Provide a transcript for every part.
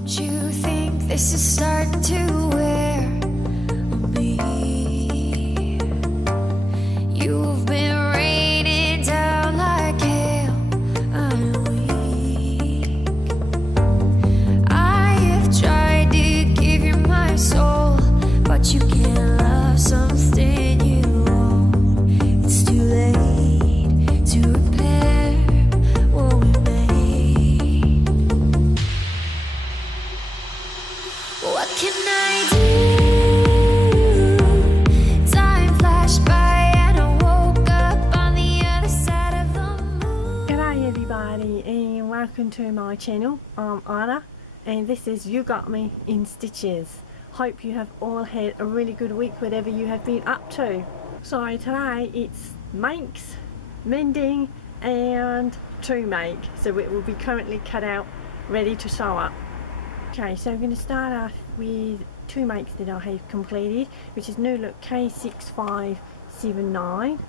Don't you think this is starting to wear on me? You've been raining down like hail. I'm weak. I have tried to give you my soul, but you can't love something you own. It's too late to repair what we made. What can I do? Time flashed by and I woke up on the other side of the moon. G'day everybody and welcome to my channel. I'm Anna and this is You Got Me in Stitches. Hope you have all had a really good week whatever you have been up to. So today it's makes, mending and to make. So it will be currently cut out ready to sew up. Okay, so I'm going to start off with two makes that I have completed, which is New Look K6579.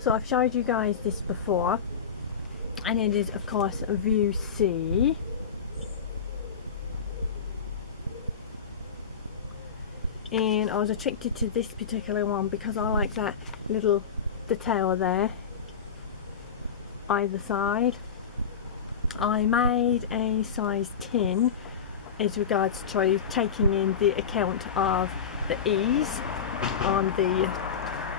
So I've showed you guys this before, and it is of course a view C. And I was attracted to this particular one because I like that little detail there either side. I made a size 10 as regards to taking in the account of the ease on the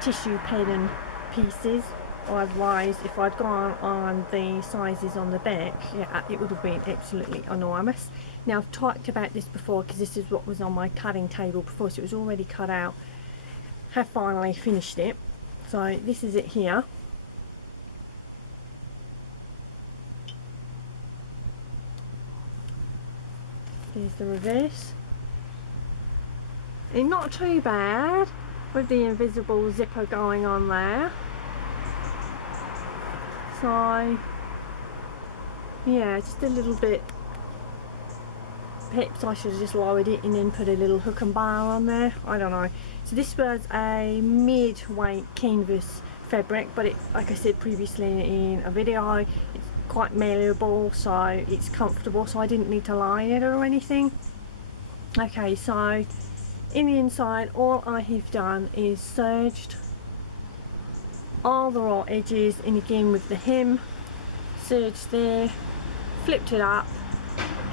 tissue pattern pieces. Otherwise, if I'd gone on the sizes on the back, yeah, it would have been absolutely enormous. Now I've talked about this before because this is what was on my cutting table before, so it was already cut out. Have finally finished it. So this is it here. There's the reverse. And not too bad with the invisible zipper going on there. So yeah, just a little bit. Perhaps I should have just lowered it and then put a little hook and bar on there. I don't know. So this was a mid-weight canvas fabric, but it, like I said previously in a video, it's quite malleable, so it's comfortable, so I didn't need to line it or anything. Okay, so in the inside all I have done is serged all the raw edges, and again with the hem serged there, flipped it up,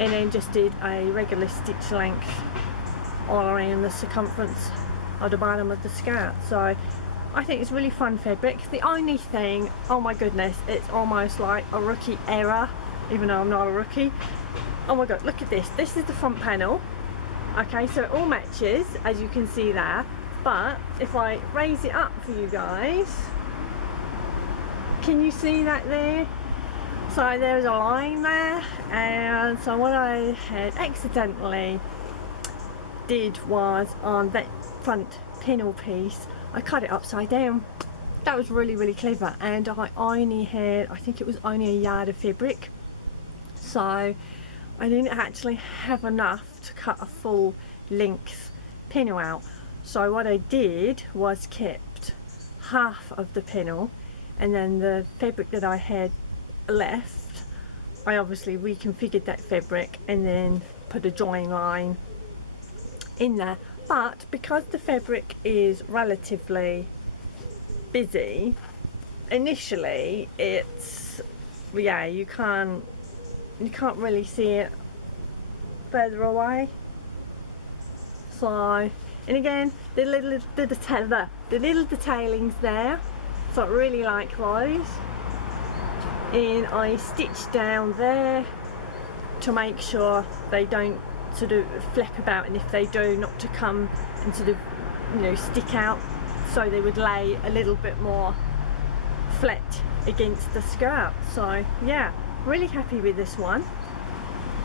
and then just did a regular stitch length all around the circumference of the bottom of the skirt. So I think it's really fun fabric. The only thing, oh my goodness, it's almost like a rookie error, even though I'm not a rookie. Oh my god, look at this. This is the front panel. Okay, so it all matches, as you can see there. But if I raise it up for you guys, can you see that there? So there's a line there, and so what I had accidentally did was on that front panel piece, I cut it upside down. That was really clever, and I only had, I think it was only a yard of fabric, so I didn't actually have enough to cut a full length panel out. So what I did was kept half of the panel, and then the fabric that I had left, I obviously reconfigured that fabric and then put a join line in there. But because the fabric is relatively busy, initially it's, yeah, you can't really see it further away. So, and again, the little detailings there, so I really like those. And I stitched down there to make sure they don't sort of flap about, and if they do, not to come and sort of, you know, stick out, so they would lay a little bit more flat against the skirt. So yeah, really happy with this one.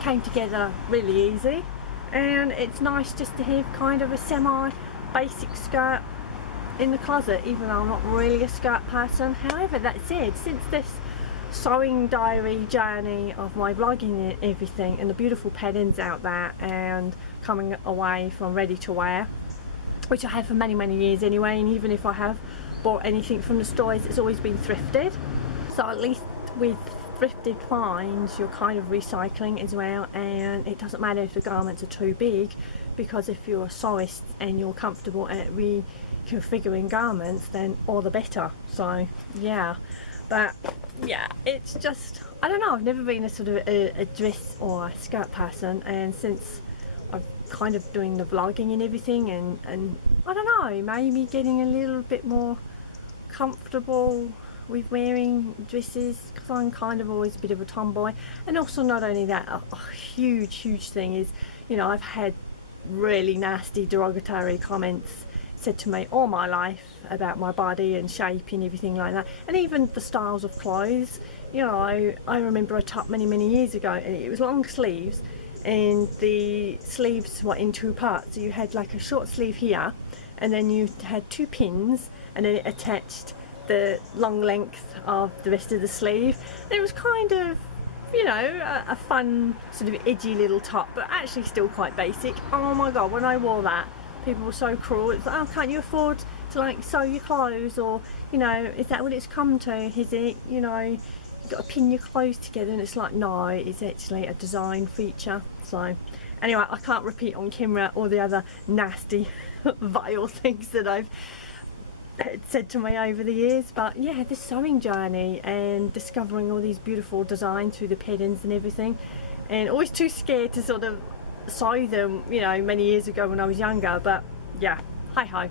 Came together really easy, and it's nice just to have kind of a semi basic skirt in the closet, even though I'm not really a skirt person. However, that said, since this sewing diary journey of my vlogging and everything, and the beautiful patterns out there, and coming away from ready to wear, which I have for many years anyway, and even if I have bought anything from the stores, it's always been thrifted. So at least with thrifted finds you're kind of recycling as well, and it doesn't matter if the garments are too big, because if you're a sewist and you're comfortable at reconfiguring garments, then all the better. So yeah, but yeah, it's just, I don't know, I've never been a sort of a dress or a skirt person, and since I'm kind of doing the vlogging and everything, and I don't know, maybe getting a little bit more comfortable with wearing dresses, because I'm kind of always a bit of a tomboy. And also, not only that, a huge thing is, you know, I've had really nasty derogatory comments said to me all my life about my body and shape and everything like that, and even the styles of clothes. You know, I remember a top many years ago, and it was long sleeves, and the sleeves were in two parts. So you had like a short sleeve here, and then you had two pins, and then it attached the long length of the rest of the sleeve. And it was kind of, you know, a fun sort of edgy little top, but actually still quite basic. Oh my god, when I wore that, people were so cruel. It's like, oh, can't you afford to like sew your clothes, or, you know, is that what it's come to? Is it, you know, you've got to pin your clothes together? And it's like, no, it's actually a design feature. So anyway, I can't repeat on camera all the other nasty vile things that I've said to me over the years. But yeah, the sewing journey and discovering all these beautiful designs through the patterns and everything, and always too scared to sort of sew them, you know, many years ago when I was younger. But yeah, hi ho,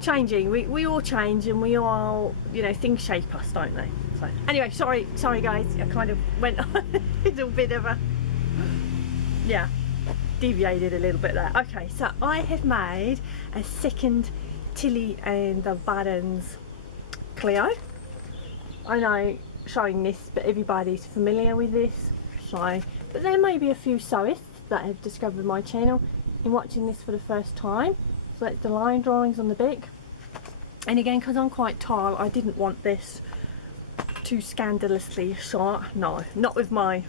changing, we all change, and we all, you know, things shape us, don't they? So anyway, sorry guys, I kind of went on a little bit of a, yeah, deviated a little bit there. Okay, so I have made a second Tilly and the Buttons Cleo. I know showing this, but everybody's familiar with this. So, but there may be a few sewists that have discovered my channel in watching this for the first time. So that's the line drawings on the back. And again, because I'm quite tall, I didn't want this too scandalously short. No, not with my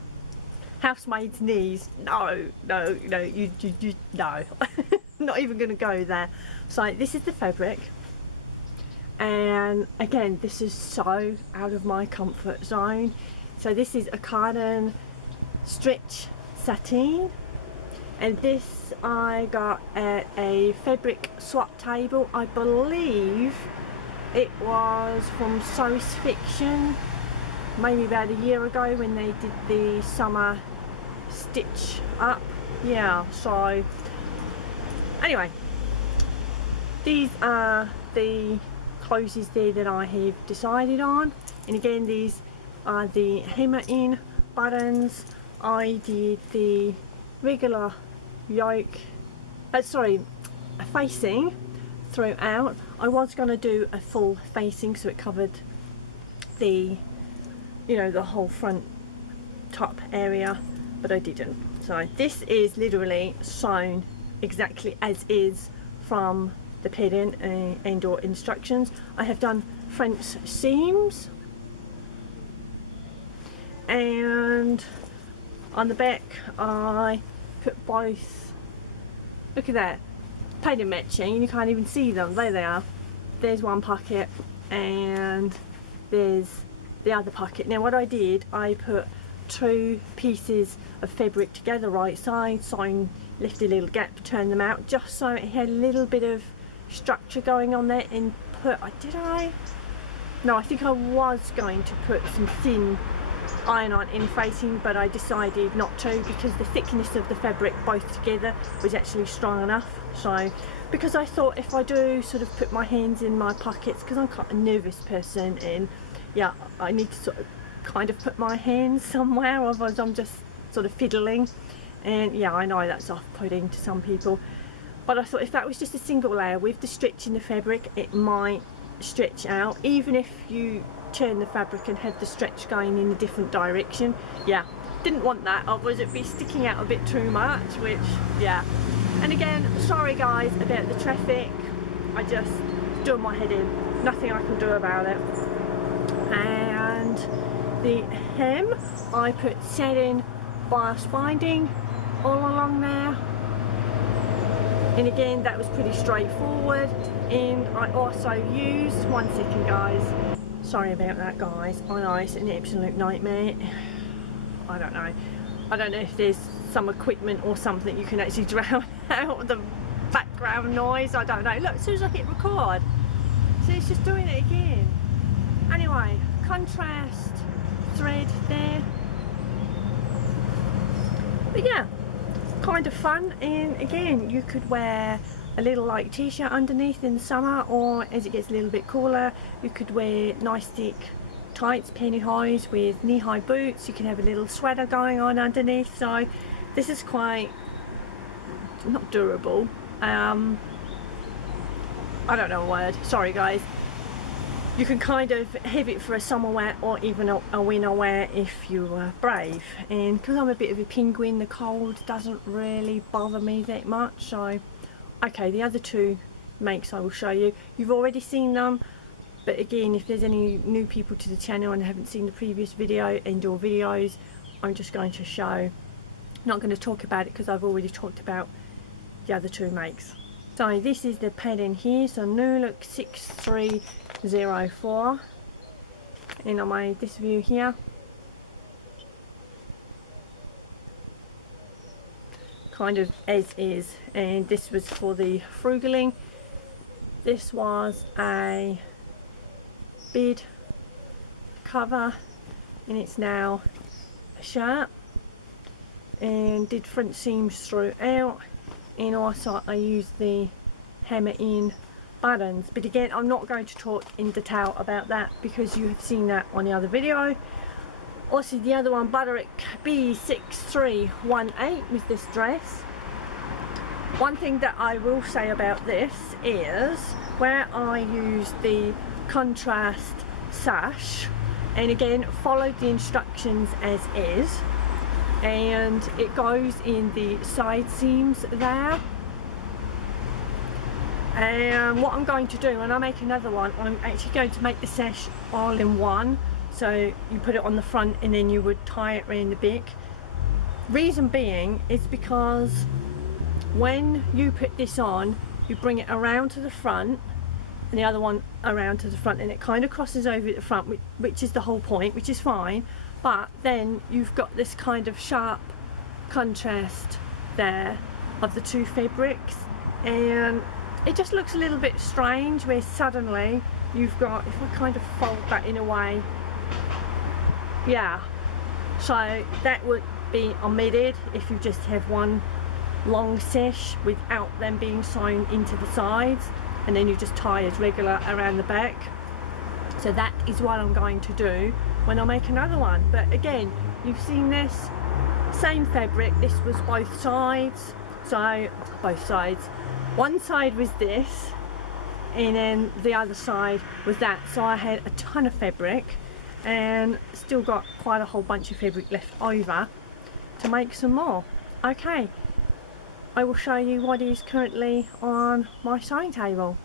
housemaid's knees. No, you no. Not even going to go there. So this is the fabric, and again, this is so out of my comfort zone. So this is a cotton stretch sateen, and this I got at a fabric swap table. I believe it was from Sews Fiction, maybe about a year ago, when they did the summer stitch up. Yeah, so anyway, these are the closes there that I have decided on. And again, these are the hammer in buttons. I did the regular yoke, facing throughout. I was going to do a full facing so it covered the, you know, the whole front top area, but I didn't. So this is literally sewn exactly as is from the pattern and or instructions. I have done French seams, and on the back I put both, look at that, pattern matching. You can't even see them, there they are. There's one pocket and there's the other pocket. Now what I did, I put two pieces of fabric together right side, sewn, left a little gap, turn them out, just so it had a little bit of structure going on there. And I think I was going to put some thin iron-on in facing, but I decided not to, because the thickness of the fabric both together was actually strong enough. So because I thought, if I do sort of put my hands in my pockets, because I'm quite a nervous person, and yeah, I need to sort of kind of put my hands somewhere, otherwise I'm just sort of fiddling. And yeah, I know that's off-putting to some people, but I thought if that was just a single layer with the stretch in the fabric, it might stretch out, even if you turn the fabric and have the stretch going in a different direction. Yeah, didn't want that, otherwise it'd be sticking out a bit too much, which, yeah. And again, sorry guys about the traffic, I just doing my head in, nothing I can do about it. And the hem, I put satin bias binding all along there, and again that was pretty straightforward. And I also used, one second guys, Sorry about that, guys. I know it's an absolute nightmare. I don't know if there's some equipment or something you can actually drown out the background noise. I don't know. Look, as soon as I hit record, see, it's just doing it again. Anyway, contrast thread there. But yeah, kind of fun. And again, you could wear a little like t-shirt underneath in the summer, or as it gets a little bit cooler, you could wear nice thick tights, pantyhose with knee-high boots. You can have a little sweater going on underneath. So this is quite not durable. I don't know a word. Sorry, guys. You can kind of have it for a summer wear or even a winter wear if you are brave. And because I'm a bit of a penguin, the cold doesn't really bother me that much. So, okay, the other two makes I will show you. You've already seen them, but again, if there's any new people to the channel and haven't seen the previous video and or videos, I'm just going to show. Not going to talk about it because I've already talked about the other two makes. So this is the pattern here, so New Look 6304, and I made this view here. Kind of as is, and this was for the frugaling. This was a bed cover, and it's now a shirt, and did front seams throughout. And also I used the hammer in buttons, but again I'm not going to talk in detail about that because you have seen that on the other video. Also the other one, Butterick B6318, was this dress. One thing that I will say about this is where I used the contrast sash, and again followed the instructions as is, and it goes in the side seams there. And what I'm going to do when I make another one, I'm actually going to make the sash all in one. So you put it on the front and then you would tie it around the back. Reason being is because when you put this on, you bring it around to the front and the other one around to the front, and it kind of crosses over at the front, which is the whole point, which is fine. But then you've got this kind of sharp contrast there of the two fabrics, and it just looks a little bit strange where suddenly you've got, if I kind of fold that in a way, yeah, so that would be omitted if you just have one long sash without them being sewn into the sides, and then you just tie as regular around the back. So that is what I'm going to do when I make another one. But again, you've seen this same fabric. This was both sides, so both sides, one side was this and then the other side was that. So I had a ton of fabric and still got quite a whole bunch of fabric left over to make some more. Okay, I will show you what is currently on my sewing table.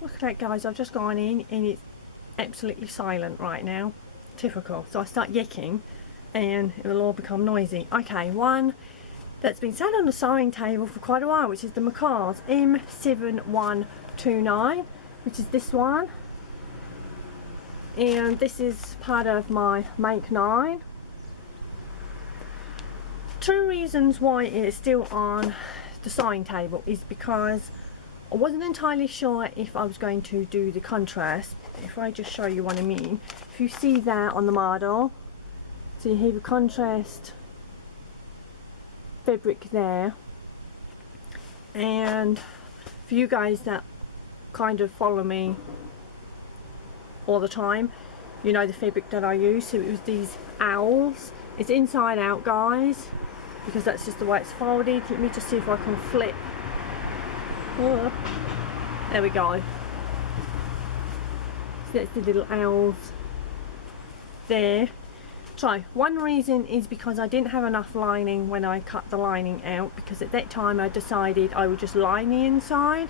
Look at that, guys. I've just gone in and it's absolutely silent right now. Typical. So I start yakking and it will all become noisy. Okay, one that's been sat on the sewing table for quite a while, which is the McCall's M7129, which is this one, and this is part of my make 9. Two reasons why it is still on the sewing table is because I wasn't entirely sure if I was going to do the contrast. If I just show you what I mean, if you see that on the model, so you have a contrast fabric there, and for you guys that kind of follow me all the time, you know the fabric that I use. So it was these owls. It's inside out, guys, because that's just the way it's folded. Let me just see if I can flip. Oh, there we go. So that's the little owls there. So one reason is because I didn't have enough lining when I cut the lining out, because at that time I decided I would just line the inside.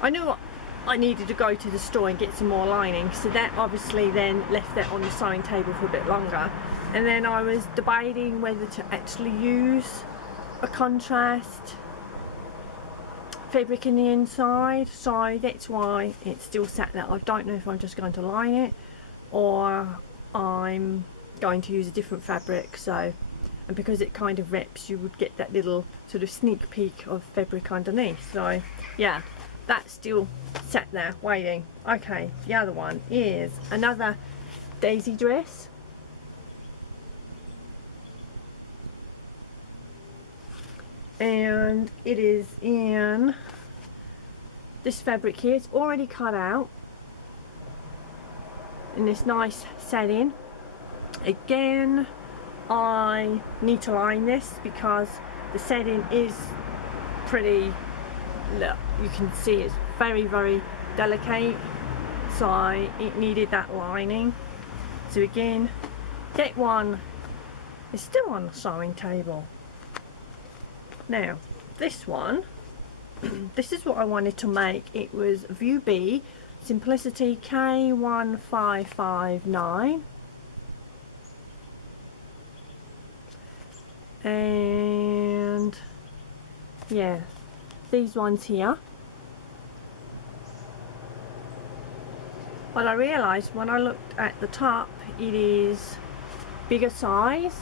I knew I needed to go to the store and get some more lining, so that obviously then left that on the sewing table for a bit longer. And then I was debating whether to actually use a contrast fabric in the inside, so that's why it's still sat there. I don't know if I'm just going to line it, or I'm going to use a different fabric. So, and because it kind of rips, you would get that little sort of sneak peek of fabric underneath. So yeah, that's still sat there waiting. Okay, the other one is another daisy dress. And it is in this fabric here. It's already cut out in this nice setting. Again, I need to line this because the setting is pretty, look, you can see it's very delicate, so it needed that lining. So again, that one is still on the sewing table. Now this one, this is what I wanted to make. It was View B, Simplicity K1559, and yeah, these ones here. But I realised when I looked at the top, it is bigger size,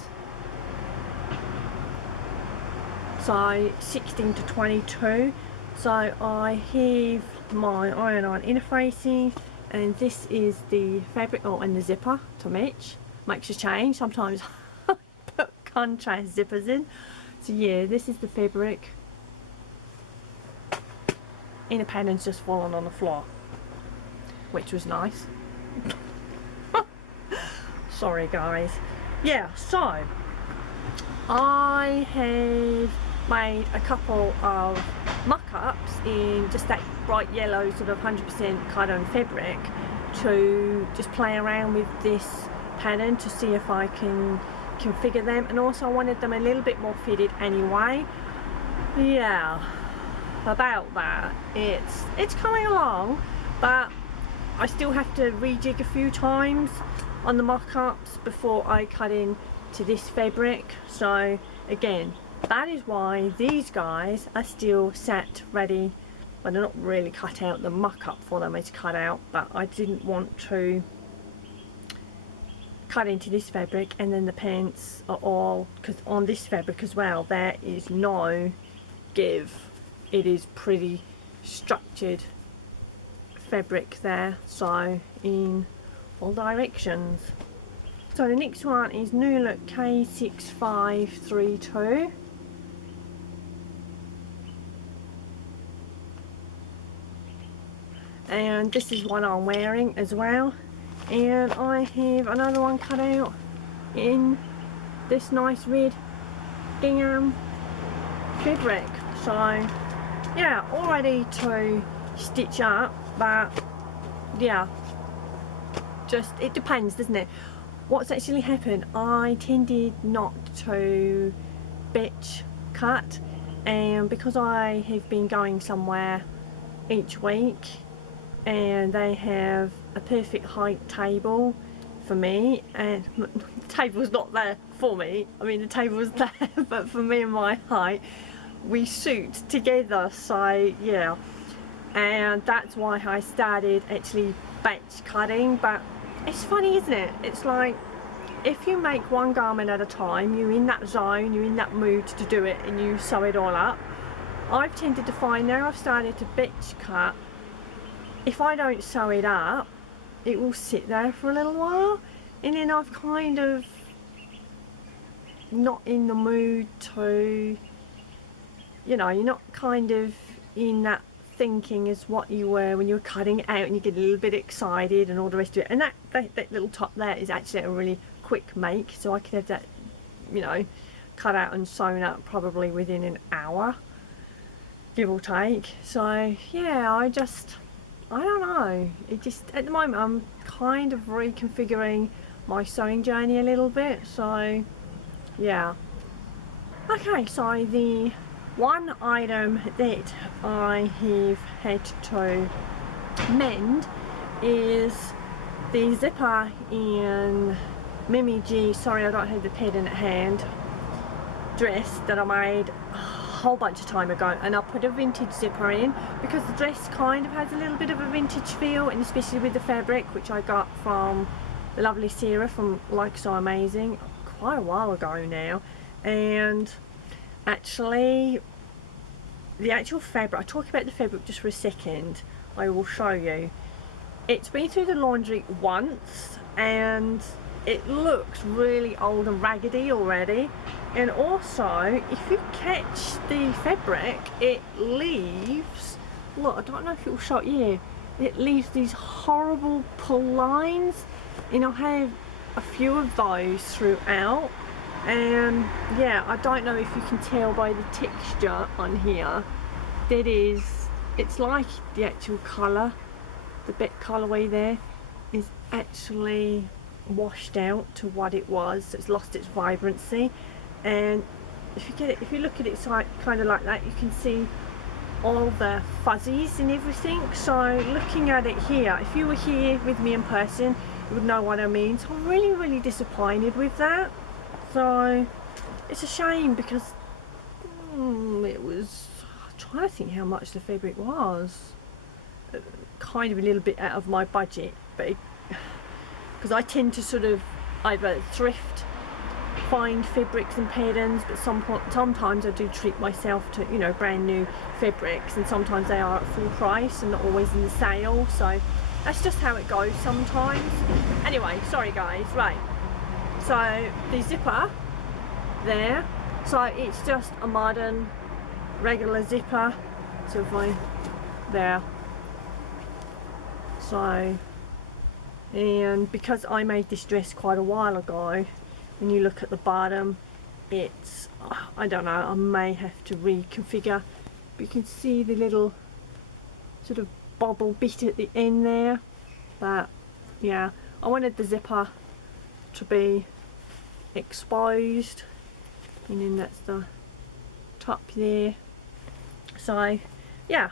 size 16 to 22. So I have my iron-on interfacing, and this is the fabric, oh, and the zipper to match. Makes a change. Sometimes I put contrast zippers in. So yeah, this is the fabric. Inner pattern's just fallen on the floor, which was nice. Sorry guys. Yeah, so I have made a couple of mock-ups in just that bright yellow sort of 100% cotton fabric to just play around with this pattern to see if I can configure them, and also I wanted them a little bit more fitted anyway. Yeah, about that, it's coming along, but I still have to rejig a few times on the mock-ups before I cut in to this fabric. So again, that is why these guys are still sat ready. Well, they're not really cut out, the mock-up for them is cut out, but I didn't want to cut into this fabric and then the pants are all, because on this fabric as well there is no give. It is pretty structured fabric there, so in all directions. So the next one is New Look K6532. And this is one I'm wearing as well, and I have another one cut out in this nice red gingham fabric. So yeah, all ready to stitch up, but yeah, just it depends, doesn't it? What's actually happened, I tended not to batch cut, and because I have been going somewhere each week and they have a perfect height table for me, and the table's not there for me, I mean the table's there but for me and my height, we suit together. So yeah, and that's why I started actually batch cutting. But it's funny, isn't it? It's like if you make one garment at a time, you're in that zone, you're in that mood to do it, and you sew it all up. I've tended to find now I've started to batch cut, if I don't sew it up, it will sit there for a little while, and then I've kind of not in the mood to, you know, you're not kind of in that thinking as what you were when you were cutting it out, and you get a little bit excited and all the rest of it. And that little top there is actually a really quick make, so I could have that, you know, cut out and sewn up probably within an hour, give or take. So yeah, I don't know, it just, at the moment I'm kind of reconfiguring my sewing journey a little bit. So yeah, okay, so the one item that I have had to mend is the zipper in Mimi G, sorry I don't have the pattern at hand, dress that I made a whole bunch of time ago, and I put a vintage zipper in because the dress kind of has a little bit of a vintage feel, and especially with the fabric which I got from the lovely Sarah from Like So Amazing quite a while ago now. And actually the actual fabric, I'll talk about the fabric just for a second. I will show you. It's been through the laundry once and it looks really old and raggedy already. And also, if you catch the fabric, it leaves, look, I don't know if it will show you, it leaves these horrible pull lines, and I have a few of those throughout. And yeah, I don't know if you can tell by the texture on here, that is, it's like the actual colour, the bit colourway there is actually washed out to what it was. So it's lost its vibrancy. And if you get it, if you look at it kind of like that, you can see all the fuzzies and everything. So looking at it here, if you were here with me in person, you would know what I mean. So I'm really disappointed with that. So it's a shame because it was, I'm trying to think how much the fabric was. Kind of a little bit out of my budget, but because I tend to sort of either thrift, find fabrics and patterns, but sometimes I do treat myself to, you know, brand new fabrics, and sometimes they are at full price and not always in the sale. So that's just how it goes sometimes. Anyway, sorry guys. Right, so the zipper there, so it's just a modern regular zipper. So if I there, so, and because I made this dress quite a while ago, when you look at the bottom, it's, I don't know, I may have to reconfigure, but you can see the little sort of bobble bit at the end there. But yeah, I wanted the zipper to be exposed, and then that's the top there. So yeah,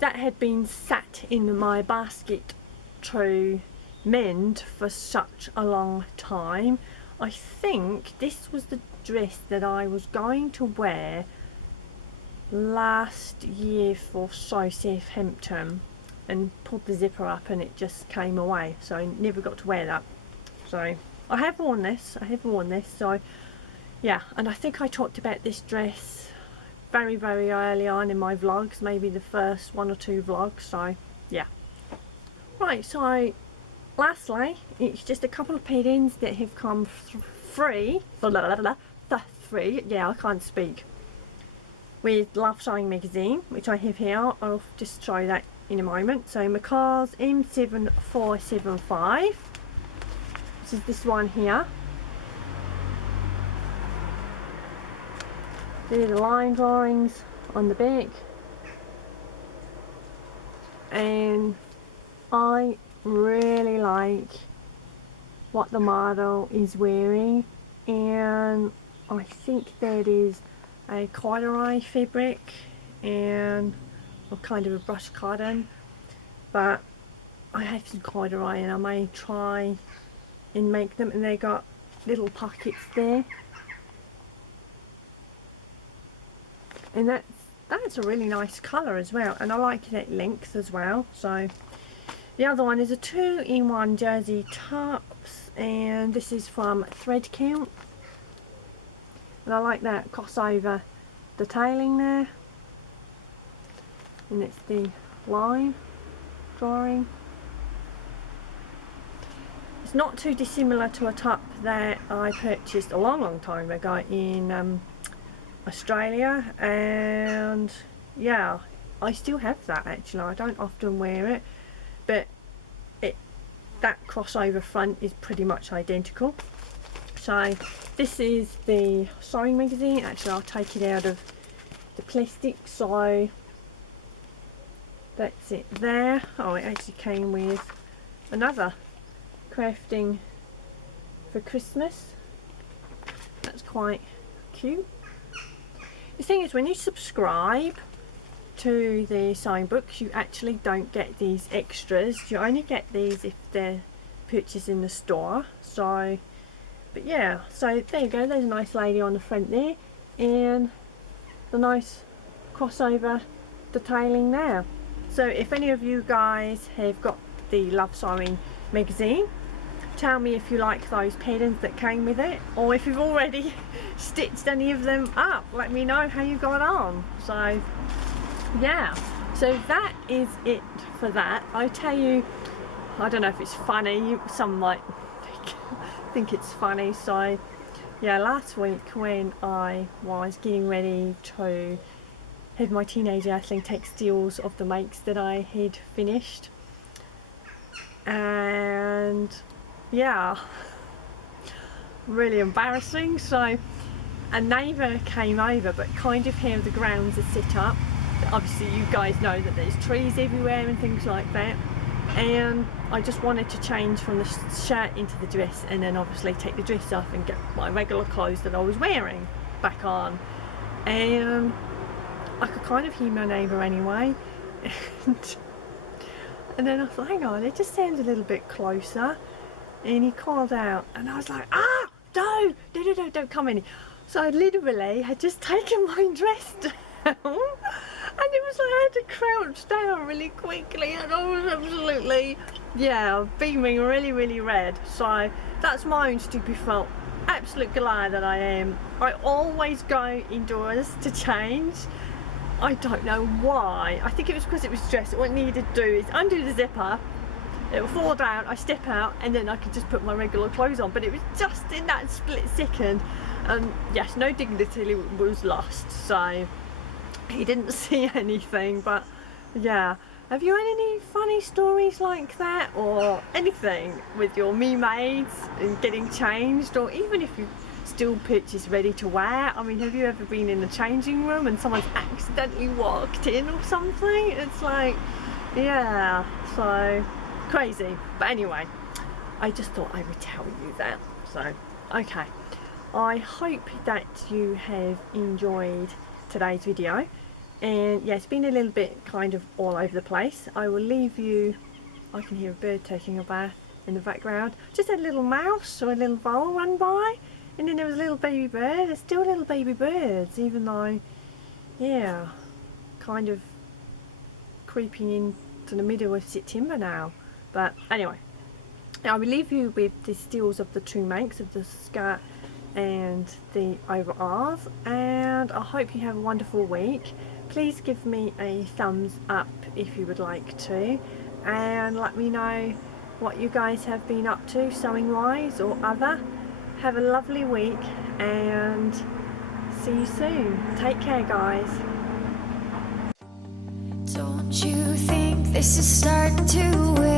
that had been sat in my basket to mend for such a long time. I think this was the dress that I was going to wear last year for Southampton, and pulled the zipper up and it just came away, so I never got to wear that. So I have worn this, so yeah. And I think I talked about this dress very early on in my vlogs, maybe the first 1 or 2 vlogs. So yeah. Right, so lastly, it's just a couple of patterns that have come free, yeah, I can't speak, with Love Sewing magazine, which I have here. I'll just show you that in a moment. So Macaw's M7475, which is this one here. There are the line drawings on the back, and I really like what the model is wearing, and I think that is a corduroy fabric and kind of a brush cotton, but I have some corduroy and I may try and make them, and they got little pockets there, and that's a really nice colour as well, and I like that length as well. So the other one is a 2-in-1 jersey tops, and this is from Thread Count, and I like that crossover detailing there, and it's the line drawing. It's not too dissimilar to a top that I purchased a long time ago in Australia, and yeah, I still have that actually. I don't often wear it, but that crossover front is pretty much identical. So this is the sewing magazine. Actually, I'll take it out of the plastic, so that's it there. Oh, it actually came with another crafting for Christmas. That's quite cute. The thing is, when you subscribe to the sewing books, you actually don't get these extras. You only get these if they're purchased in the store. So, but yeah, so there you go. There's a nice lady on the front there, and the nice crossover detailing there. So if any of you guys have got the Love Sewing magazine, tell me if you like those patterns that came with it, or if you've already stitched any of them up. Let me know how you got on. So yeah, so that is it for that. I tell you, I don't know if it's funny, some might think it's funny. So yeah, last week when I was getting ready to have my teenage earthling take steals of the makes that I had finished, and yeah, really embarrassing. So a neighbour came over, but kind of how the grounds are set up, obviously you guys know that there's trees everywhere and things like that, and I just wanted to change from the shirt into the dress, and then obviously take the dress off and get my regular clothes that I was wearing back on. And I could kind of hear my neighbour anyway, and then I thought, hang on, it just sounds a little bit closer, and he called out, and I was like, ah, don't come in. So I literally had just taken my dress down, and it was like I had to crouch down really quickly, and I was absolutely, yeah, beaming really red. So that's my own stupid fault. Absolute glad that I am. I always go indoors to change. I don't know why. I think it was because it was dress. What I needed to do is undo the zipper, it will fall down, I step out, and then I could just put my regular clothes on. But it was just in that split second, and yes, no dignity was lost, so he didn't see anything. But yeah, have you had any funny stories like that, or anything with your me maids and getting changed, or even if you still pictures ready to wear? I mean, have you ever been in the changing room and someone's accidentally walked in or something? It's like, yeah, so crazy. But anyway, I just thought I would tell you that. So okay, I hope that you have enjoyed today's video, and yeah, it's been a little bit kind of all over the place. I will leave you, I can hear a bird taking a bath in the background. Just had a little mouse or a little vole run by, and then there was a little baby bird. There's still little baby birds, even though, yeah, kind of creeping into the middle of September now. But anyway, I will leave you with the steals of the two makes of the skirt and the overalls, and I hope you have a wonderful week. Please give me a thumbs up if you would like to, and let me know what you guys have been up to sewing wise or other. Have a lovely week, and see you soon. Take care, guys. Don't you think this is starting to wear